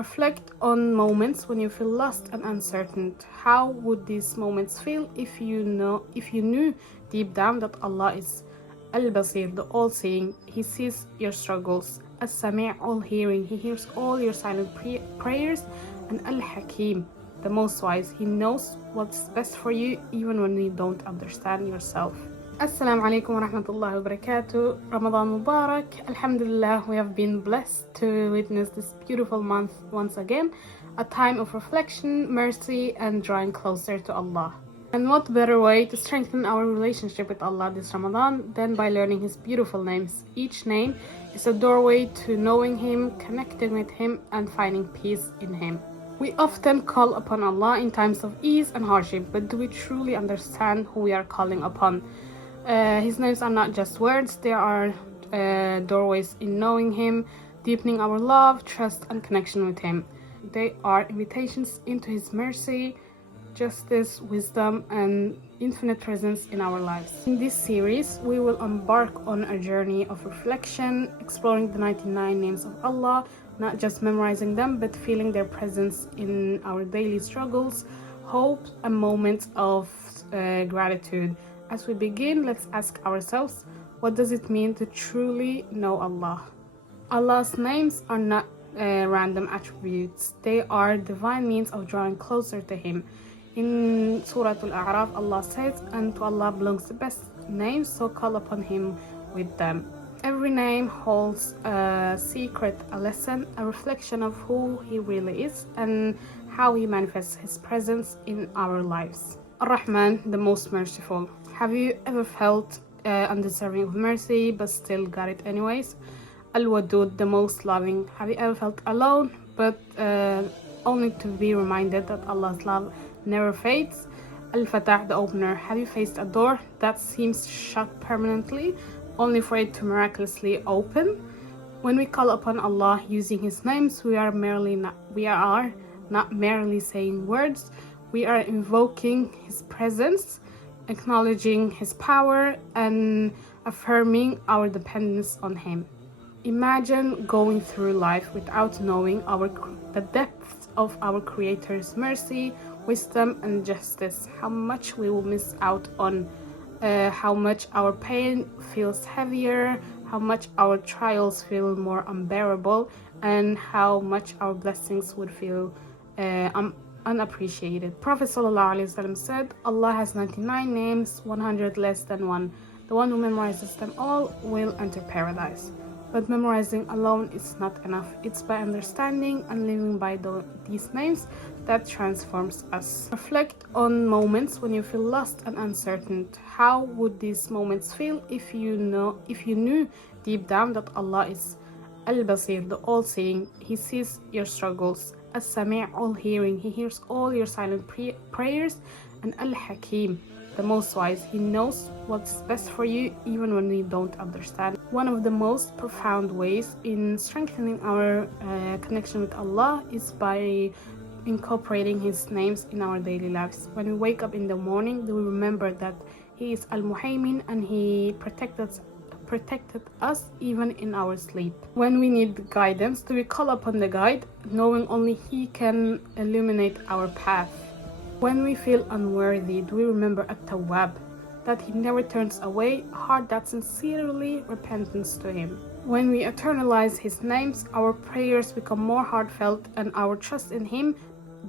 Reflect on moments when you feel lost and uncertain. How would these moments feel if you knew deep down that Allah is Al-Basir, the all-seeing. He sees your struggles. As-Sami', all-hearing. He hears all your silent prayers. And Al-Hakeem, the most wise. He knows what's best for you even when you don't understand yourself. Assalamu alaikum wa rahmatullahi wa barakatuh. Ramadan Mubarak. Alhamdulillah, we have been blessed to witness this beautiful month once again, a time of reflection, mercy, and drawing closer to Allah. And what better way to strengthen our relationship with Allah this Ramadan than by learning His beautiful names. Each name is a doorway to knowing Him, connecting with Him, and finding peace in Him. We often call upon Allah in times of ease and hardship, but do we truly understand who we are calling upon? His names are not just words, they are doorways in knowing Him, deepening our love, trust, and connection with Him. They are invitations into His mercy, justice, wisdom, and infinite presence in our lives. In this series, we will embark on a journey of reflection, exploring the 99 names of Allah, not just memorizing them, but feeling their presence in our daily struggles, hope, and moments of gratitude. As we begin, let's ask ourselves, what does it mean to truly know Allah? Allah's names are not random attributes. They are divine means of drawing closer to Him. In Surah Al-A'raf, Allah says, "And to Allah belongs the best names, so call upon Him with them." Every name holds a secret, a lesson, a reflection of who He really is and how He manifests His presence in our lives. Ar-Rahman, the Most Merciful. Have you ever felt undeserving of mercy but still got it anyways? Al-Wadud, the Most Loving. Have you ever felt alone but only to be reminded that Allah's love never fades? Al-Fatah, the Opener. Have you faced a door that seems shut permanently only for it to miraculously open? When we call upon Allah using His names, we are not merely saying words. We are invoking His presence, acknowledging His power, and affirming our dependence on Him. Imagine going through life without knowing the depths of our Creator's mercy, wisdom, and justice. How much we will miss out on, how much our pain feels heavier, how much our trials feel more unbearable, and how much our blessings would feel unappreciated. Prophet ﷺ said, Allah has 99 names, 100 less than one. The one who memorizes them all will enter paradise. But memorizing alone is not enough. It's by understanding and living by these names that transforms us. Reflect on moments when you feel lost and uncertain. How would these moments feel if you knew deep down that Allah is Al-Basir, the all-seeing. He sees your struggles. As-Sami', all-hearing. He hears all your silent prayers. And Al-Hakeem, the most wise. He knows what's best for you even when we don't understand. One of the most profound ways in strengthening our connection with Allah is by incorporating His names in our daily lives. When we wake up in the morning, do we remember that He is Al-Muhaymin and He protected us even in our sleep. When we need guidance, do we call upon the guide, knowing only He can illuminate our path? When we feel unworthy, do we remember At-Tawwab, that He never turns away, a heart that sincerely repents to Him? When we eternalize His names, our prayers become more heartfelt and our trust in Him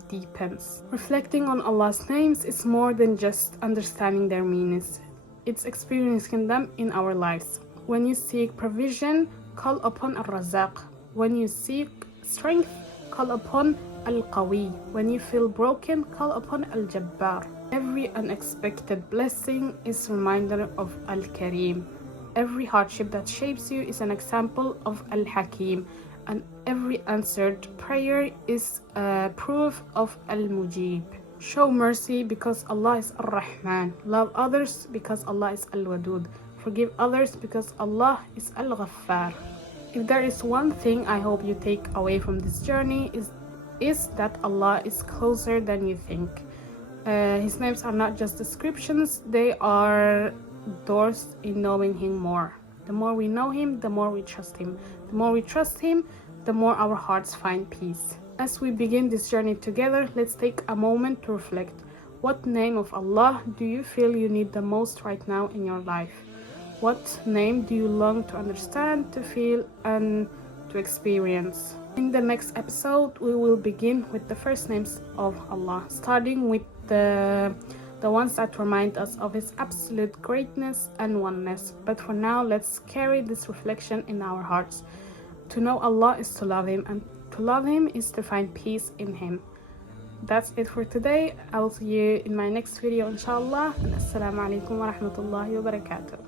deepens. Reflecting on Allah's names is more than just understanding their meanings. It's experiencing them in our lives. When you seek provision, call upon Ar-Razzaq. When you seek strength, call upon Al-Qawi. When you feel broken, call upon Al-Jabbar. Every unexpected blessing is a reminder of Al-Karim. Every hardship that shapes you is an example of Al-Hakeem. And every answered prayer is a proof of Al-Mujib. Show mercy because Allah is Ar-Rahman. Love others because Allah is Al-Wadud. Forgive others because Allah is Al-Ghaffar. If there is one thing I hope you take away from this journey is that Allah is closer than you think. His names are not just descriptions, they are doors in knowing Him more. The more we know Him, the more we trust Him. The more we trust Him, the more our hearts find peace. As we begin this journey together, let's take a moment to reflect. What name of Allah do you feel you need the most right now in your life? What name do you long to understand, to feel, and to experience? In the next episode, we will begin with the first names of Allah, starting with the ones that remind us of His absolute greatness and oneness. But for now, let's carry this reflection in our hearts. To know Allah is to love Him, and to love Him is to find peace in Him. That's it for today. I will see you in my next video, inshallah. Assalamu alaikum wa rahmatullahi wa barakatuh.